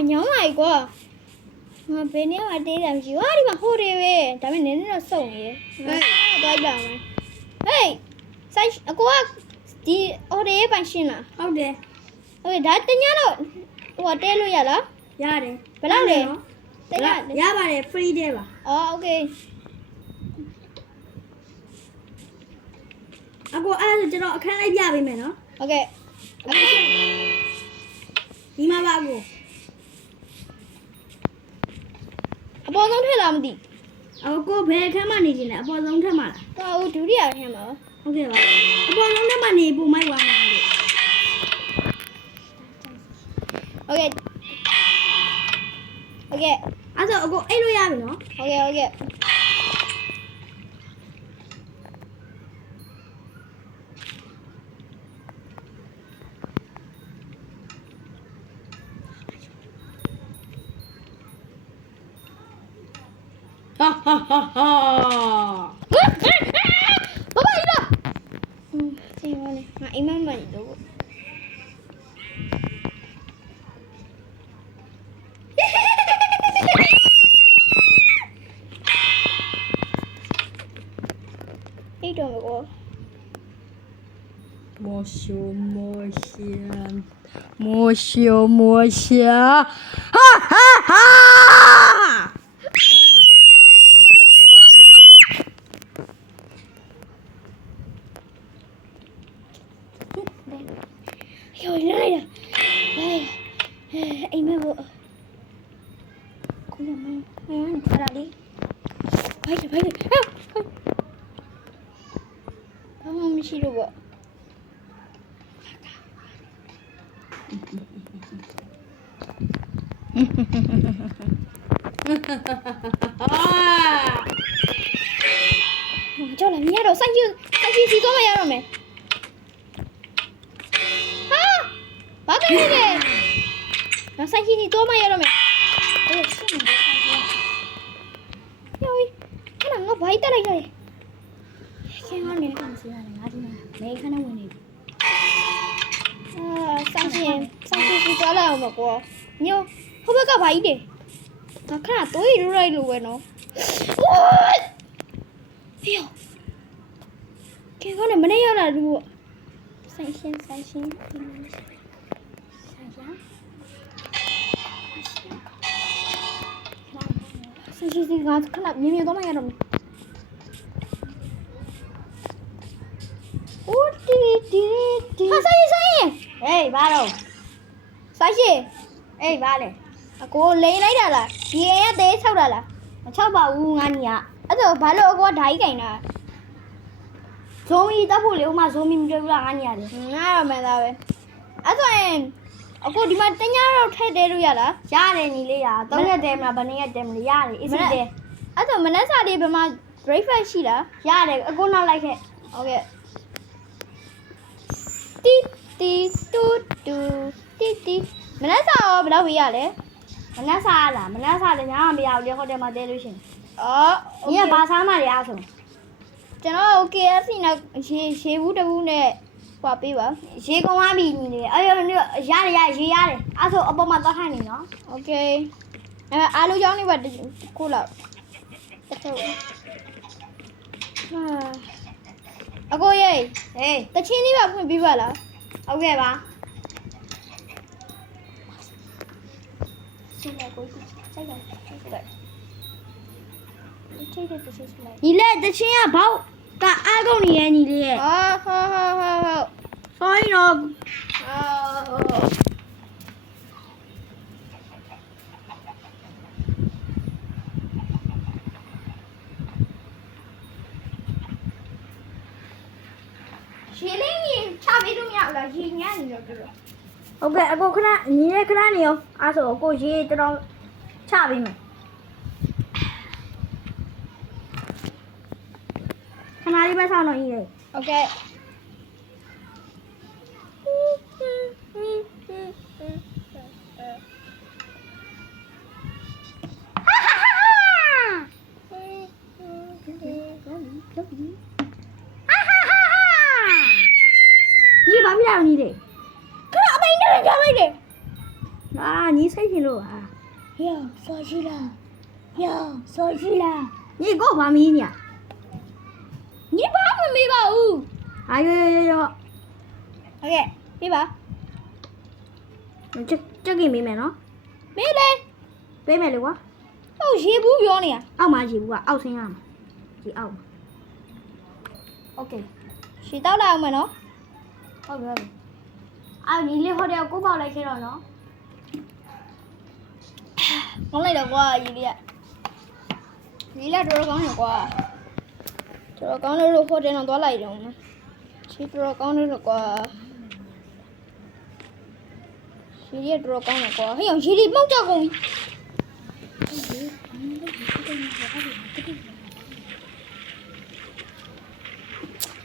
nhóm này quá mà bên này mà đi làm gì quá đi mà hô đi về tại vì nên nó sầu vậy tôi đợi mà hey sai cô đi ở đây bạn xin à Ở đây ôi đã tới nhá rồi qua đây luôn vậy đó ra đây phải làm đi tới nhá ra bà đây free đây bà ok cô ai rồi cho nó khăn lấy ra bên mày nó ok đi mà bà bộ giống thế làm gì cô về khăn mà này gì nè bộ giống thế mà tao chú đi à em ở ok bà bộ giống thế mà này bộ máy qua mà ok ok à rồi cô ấy luôn ra bên nó ok ok ha ha ha ha Baba itu. Sih mana? Mak imam mana itu? Itu apa kau? Mosia. Ha ha ha. Rồi đây nè. Đây. Imam vợ. Cũng là mang ra đi. Phải đi. Không chỉ được vợ. Cho làm nhá đồ xanh chưa gì có mày rồi mày ha bắt đi kìa nó xanh gì có mày rồi mày rồi cái nào nó vấy tới đây rồi cái ngon này làm gì là ngã đi mà mấy cái nào này xanh gì có là mà cô nhiều không biết cái vấy đi nó khá là tối rồi đây luôn nó Hiểu. Cái con này mới đây là được. Sai xin. Sai xin ngon khá là nhiều đó mày rồi. Út đi. Sai. Ê ba đâu? Sai gì? Ê ba này. Cô lấy ra là. Ye tế sao ra là. Sao bà u ngan nhỉ? Ở bà lô có thấy cái này. Zombie ta phụ liệu mà zombie được là ngan nhỉ? Nào mày ra về. Ở rồi. Cô đi mà tanya đâu thấy đây rồi là. Ra đây nhỉ lấy à? Tao nghe đem là bạn nghe đem lấy ra đi. Ít đi. Ở rồi mình đã ra đi mà breakfast gì đó. Ra đây cô nào lại thế? Ok. Tí mình đã sao mình đâu bị à đấy. Mình đã xa là nhá bây giờ đi có đem mà để luôn xin. Nhớ ba sáng mà đi ăn xong. Cho nó ok thì là xe vũ đâu nè. Qua bị bảo. Xe công an bị nhỉ? Ơi ra đây. À thôi ông mà tao thay này nó. Ok. Alo cho đi vào cô là. Cô ơi. Ê, ta chi đi vào bị vào là. ok ba. Nhỉ lệ ta chi à bảo ta ai con nhỉ nhỉ lệ. Ho. Thôi nó. Chị lấy gì? Cha biết đúng nhau là gì nhá nhỉ rồi. Ok, cô khá nhỉ lệ khá nhiều. À số cô gì tao đâu cha bị mày. Khá đi ba sao nó nhỉ? Ok. Gì bảo biết nào nhỉ đấy? Cái đó bên đó là cho mày đi. ညီစိတ်ရှင်လို့ဟာ 哟，说起了，哟，说起了， ညီကိုဘာမီးညာ 你把我没把哦。 အာရော OK，没把， ချက်ကင်ပေးမယ်နော် 没嘞， ပေးမယ်လေကွာ 我谁不要呢？ အောက်မှာရေဘူးကအောက်ဆင်းရမှာဒီအောက်မှာโอเค 谁到了我们喏？ ဟုတ်ပြီအာညီလေးဟိုတယ်ကိုပေါက်လိုက်ခဲ့တော့နော် 我来了瓜，伊哩，伊俩多少讲的瓜？多少讲的肉或者能多来一种吗？谁多少讲的瓜？谁也多少讲的瓜？还有谁的猫叫公？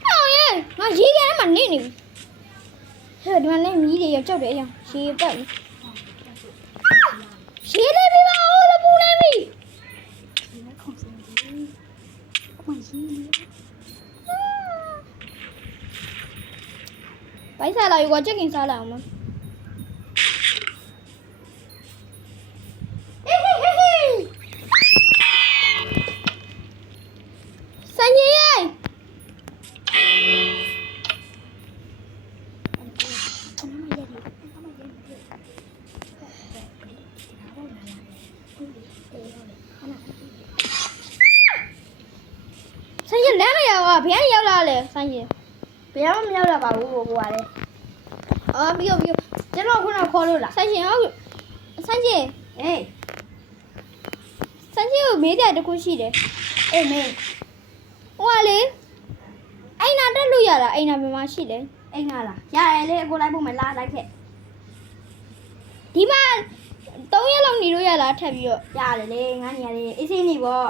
哎呀，我谁给他们呢呢？这地方那米的要叫这样，谁不？谁来比吧？我都不来比。白菜了，有个这根啥了吗？嘿嘿嘿嘿！三爷爷。三爷来了呀！别人要来了，三爷。 ဘယ်မှမရောက်တော့ပါဘူးကိုကလည်း 啊，没有没有， ကျွန်တော်ခုနခေါ်လို့လား 三爷要，三爷， အေး 三爷有没带这口气的？ အေးမင်း 我嘞，哎那这路呀了，哎那没嘛气的。 အိမ်လာလားရတယ်လေအခုလိုက်ဖို့မလားလိုက်ခဲ့ ဒီမှာ3ရက်လောက်နေလို့ရလားထပ်ပြီးတော့ ရတယ်လေငါညီရလေအေးစင်းနေပေါ့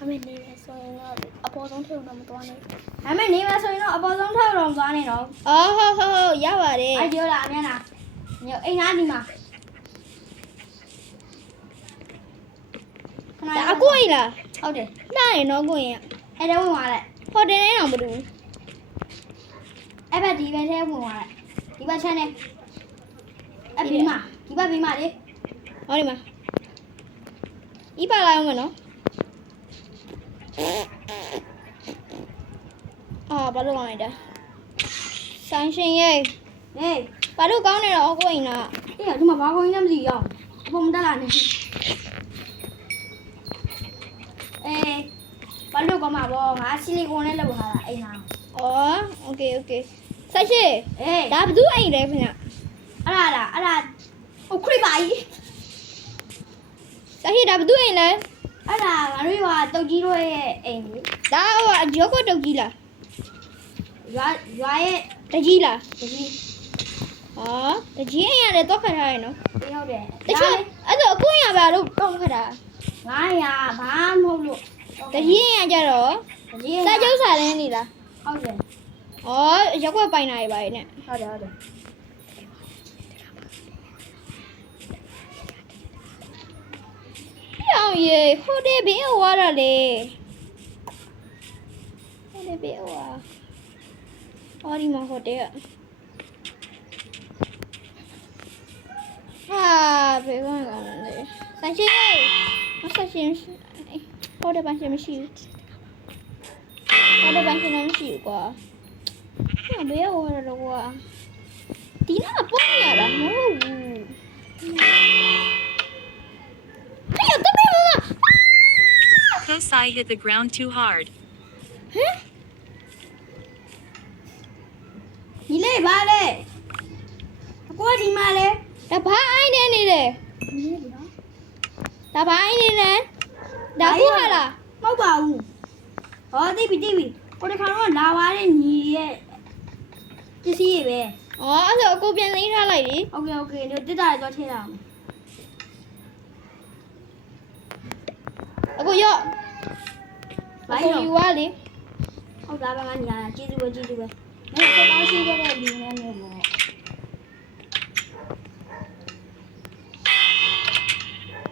အမေနေလဲဆိုရင်တော့အပေါ်ဆုံးထဲတော့မသွားနဲ့ ဒါပေမဲ့နေမဆိုရင်တော့အပေါ်ဆုံးထောက်တော့သွားနေတော့ အော်ဟုတ်ရပါတယ် အဲ့ပြောလားအမြန်လားညအိမ်သားဒီမှာခဏ ဒါအကိုကြီးလား ဟုတ်တယ် နားရနော်ကိုရင် အဲ့ဒါဝင်သွားလိုက် ဟိုတယ်နေတော့မတူဘူး အဲ့ဘက်ဒီဘက်ထဲဝင်သွားလိုက်ဒီဘက်ချမ်းနေအဲ့ဒီမှာဒီဘက်ဘေးမှာလေ ဟောဒီမှာဤပါလာအောင်မနော်အာဘာလို့ကောင်းလိုက်တာဆိုင်ရှင်ရဲ့ ဟေး ဘာလို့ကောင်းနေတော့ကိုရင်လား အေးဒီမှာဘာကောင်းနေမှမသိရောအပေါ်မတက်လာနေအေးဘာလို့ကောင်းမှာပေါ့ငါဆီလီကွန်နဲ့လောက်ထားတာအိမ်သား အော်โอเคဆိုင်ရှင် အေး ဒါဘသူအိမ်လဲခင်ဗျ အဲ့ဒါဟိုခရစ်ပါကြီး ဆိုင်ရှင်ဒါဘသူအိမ်လဲ အဲ့ဒါငါတို့ကတုတ်ကြီးတို့ရဲ့အိမ်ကြီး ဒါဟိုရောကတုတ်ကြီးလား ရွာရဲ့ တကြီးလား တကြီး ဟာတကြီးအိမ်ရတယ်တော့ခတ်ထားရနော် အေးဟုတ်တယ် တချို့အဲ့တော့အကိုရပါလို့တော့ခတ်တာ 900ဘာမဟုတ်လို့ တကြီးအိမ်ရကြတော့ တကြီး စာကျုပ်စာလင်းနေလား ဟုတ်တယ် ဩရက်ွက်ပိုင်နိုင်ပါရဲ့နဲ့ ဟုတ်တယ် ပြောင်းရေဟိုတယ်ဘေးဝါရလေဟိုတယ်ဘေးဝါအော်ဒီမှာဟိုတယ်ဟာဘေးကောင်းလဲဆိုင်ရှင်မဆိုင်ရှင်ဟိုတယ်ပန်းရှင်မရှိဘူးဟိုတယ်ပန်းရှင်မရှိဘူးကွာဘေးဝါရတော့ကွာဒီနာပုံရတာမဟုတ်ဘူး Hey, come here, Mama. Kosai hit the ground too hard. Huh? ညီလေးဘာလဲအကိုကဒီမှာလဲ ဒါဘာအိုင်းနေနေလဲဒါဘာအိုင်းနေလဲဒါကူဟာလား မဟုတ်ပါဘူးဟောသိပြီကိုတခါတော့လာပါတဲ့ညီရဲ့ပစ္စည်းတွေပဲ အော်အဲ့ဒါအကိုပြန်သိမ်းထားလိုက်လေ โอเคဒီတက်တာတော့ထည့်လိုက်အောင် အကိုရော့ ဘာ အကို လို့ ယူပါလေ ဟုတ်သားပဲငါညာကျေးဇူးပဲမင်းစတောင်းရှိခဲ့တဲ့လူနဲ့မျိုးပေါ့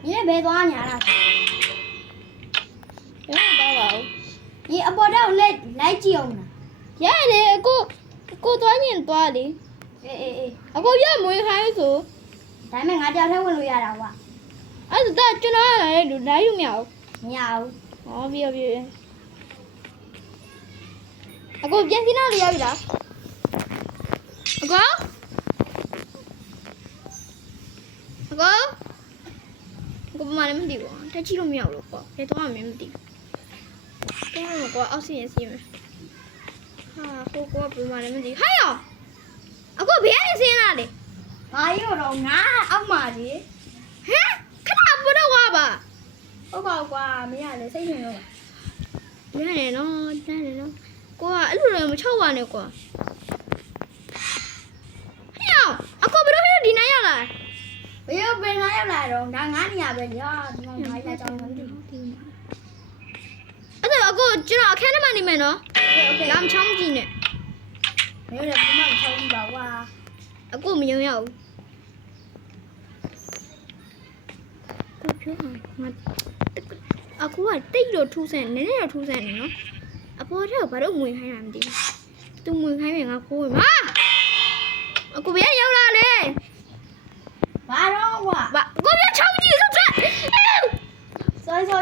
ညီလေးဘယ်သွားညာလား ဘယ်မှာတော့ပါဦး ညီအပေါ်တော့လိုက်ကြည့်အောင်လား ရတယ်အကိုသွားရင်သွားလေ အေး အကိုရမွေးခိုင်းဆို ဟ ဒါပေမဲ့ငါကြောက်ထဲဝင်လို့ရတာကွာ အဲ့ဒါကျွန်တော်လည်းလူနိုင်လို့မရဘူး မရဘူး ဟောပြီးအကိုပြန်စီနာလေးရပြီလားအကိုဘာမှလည်းမသိဘူးတက်ကြည့်လို့မရဘူးကွာဘယ်တော့မှမသိဘူးတော့ကွာအောက်စီရင်စီမယ်ဟာကိုကဘာမှလည်းမသိဟာရောအကိုဘယ်ကနေစီးရလဲ ငါရောတော့ငါအောက်မှာကြီး ဟမ်ခဏဘုတော့ဝါပါ ဟုတ်ပါကွာမရလေစိတ်ဝင်တော့ ရတယ်နော်တယ်နော်ကိုကအဲ့လိုလည်းမချောက်ပါနဲ့ကွာဟဲ့ရောအကိုဘယ်လိုဒီနိုင်ရလား ဘယ်ရောက်ပဲငါရောက်လာတော့ဒါငါနေရပဲညာဒီမှာငါလာကြောင်းမသိဘူး အဲ့ဒါအကိုကျွန်တော်အခန်းထဲမှာနေမယ်နော် โอเค လမ်းချောင်းကြီးနဲ့ မင်းလည်းဘယ်မှမချောင်းဘူးပါကွာ အကိုမယုံရဘူးကိုပြောမှာငါအကိုကတိတ်တော့ထူးဆန်းနည်းနည်းတော့ထူးဆန်းနေနော်အပေါ်ထက်ဘာလို့ငွေခိုင်းတာမသိဘူးသူငွေခိုင်းမယ်ငါခိုးမယ်ဟာအကိုဘယ်ရောက်လာလဲ ဘာတော့ကွာ ဘာကိုပြောချောင်းကြီးဆိုချက်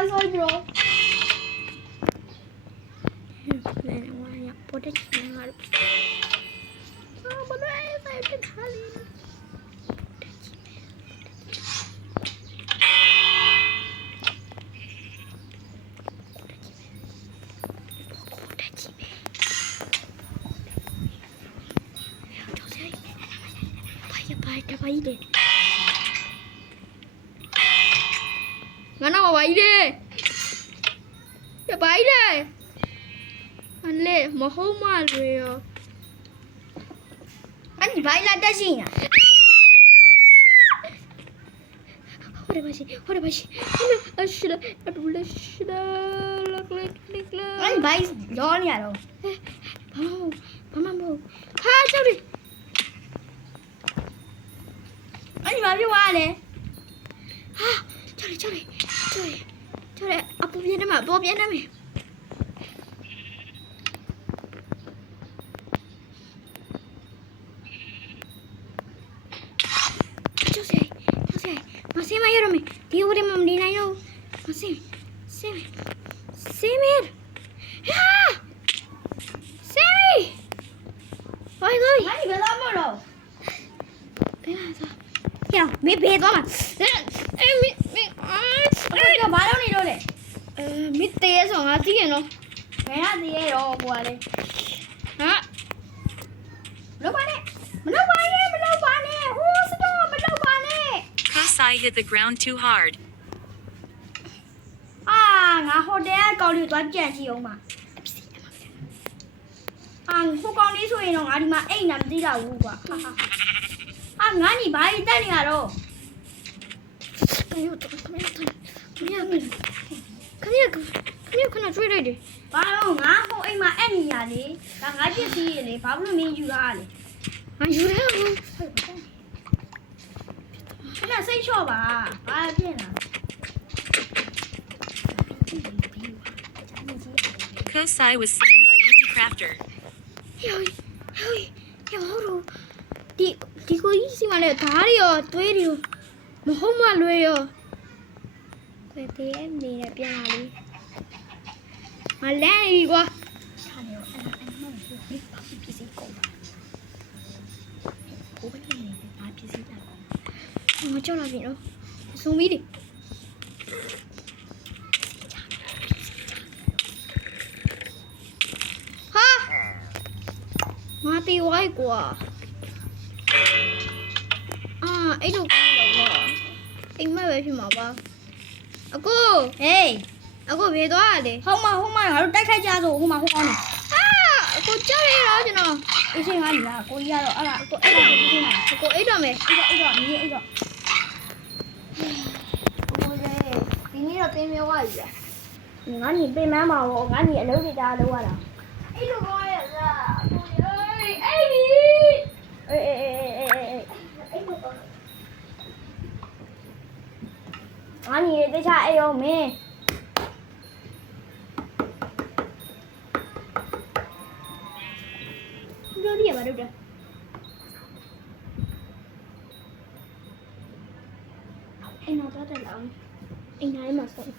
sorry bro လဲဝါရပေါ်တဲ့ချင်ငါတို့ဘာလဲဆိုင်တက်ခါလေး တပါကြီးတယ်ငါနာမပါကြီးတယ်တပါကြီးတယ်အလေမဟုတ်မလွေရော အဲ့ဒီဘိုင်လာတက်ရှိညာ ဟိုပါရှိအရှိလာအတူလက်ရှိလာလက်လက်လာ အဲ့ဒီဘိုင်ရောနေရတော့ ဘာမှမဟုတ်ဟာကျော်ဒီ အဲ့ဒီဘာဖြစ်သွားလဲ ဟာကျော်အပူပြင်းနေမှာပေါ်ပြင်းနေမယ်မစင်မရတော့မဒီဝရမမနေနိုင်တော့မစင်စင်မရဟာစင်မဝိုင်းကို အဲ့ဒီဘယ်တော့မလို့ ဘယ်လာတော့ကြောင်မေးဘေးတော့မှာအေးမင်းအဲ့ဒီဘာလို့နေတော့လဲ မစ်တေးဆိုငါသိရင်နော် ဘယ်ဟာတည်းရောကွာလေ ဟာ မလုပ်ပါနဲ့ဟိုးစတော့မလုပ်ပါနဲ့ Kosai hit the ground too hard. အာငါဟိုတယ်ကကောင်းလေးသွားကြံကြည့်အောင်ပါအာဟိုကောင်းလေးဆိုရင်တော့ငါဒီမှာအိတ်နာမသိတော့ဘူးကွာအာငါညီဘာကြီးတက်နေရတော့ ခမရခဏကျွေးလိုက်တယ် ဘာလို့ငါဟိုအိမ်မှာအဲ့နေရလေဒါငါပြစ်စီးရလေဘာလို့မင်းယူတာလဲ ငါယူရအောင် ခဏစိတ်ချော့ပါဘာဖြစ်နေ Kosai was slain by Eevee Crafter. ဟေးဟိုတို့ဒီကိုကြီးစီမလဲဓားရောသွေးတွေမဟုတ်မလွယ်ရောခွေသေးနေနဲ့ပြန်လာလေမလဲပြီကွာ ထားနေတော့အဲ့မှမဖြစ်ဘူးဘာဖြစ်စီကုန်ပါဘိုးဘယ်နေလဲဘာဖြစ်စီလာ ငါကြောက်လာပြီနော်ဇုံမီတွေဟာငါတီဝိုက်ကွာအဲ့လိုကောင်းတော့ကွာအိမ်မက်ပဲဖြစ်မှာပါအကို ဟေး အကိုဘယ်သွားရလဲ ဟောင်းမငါတို့တိုက်ခိုက်ကြဆိုဟိုမှာဟိုကောင်းနေ အကိုကြောက်ရတော့ကျွန်တော် အေးစိတ်ငါလာကိုကြီးကတော့အဲ့ဒါ ကိုအိတ်တော့ဒီမှာကိုအိတ်တော့မယ် အဲ့တော့နေအဲ့တော့ ဟိုလေဒီနေ့တော့တင်းမြောက်ရပြီ ငါညီပြင်မန်းပါဘောငါညီအလုပ်တွေတာလုပ်ရတာ အဲ့လိုကောရလားကိုအေးအဲ့ဒီ အေးငါညီတခြားအေးရောမင်း ပြောပြရပါတော့တယ် အိမ်တော်သွားတက်လာအောင်အိမ်သားထဲမှာဆုံး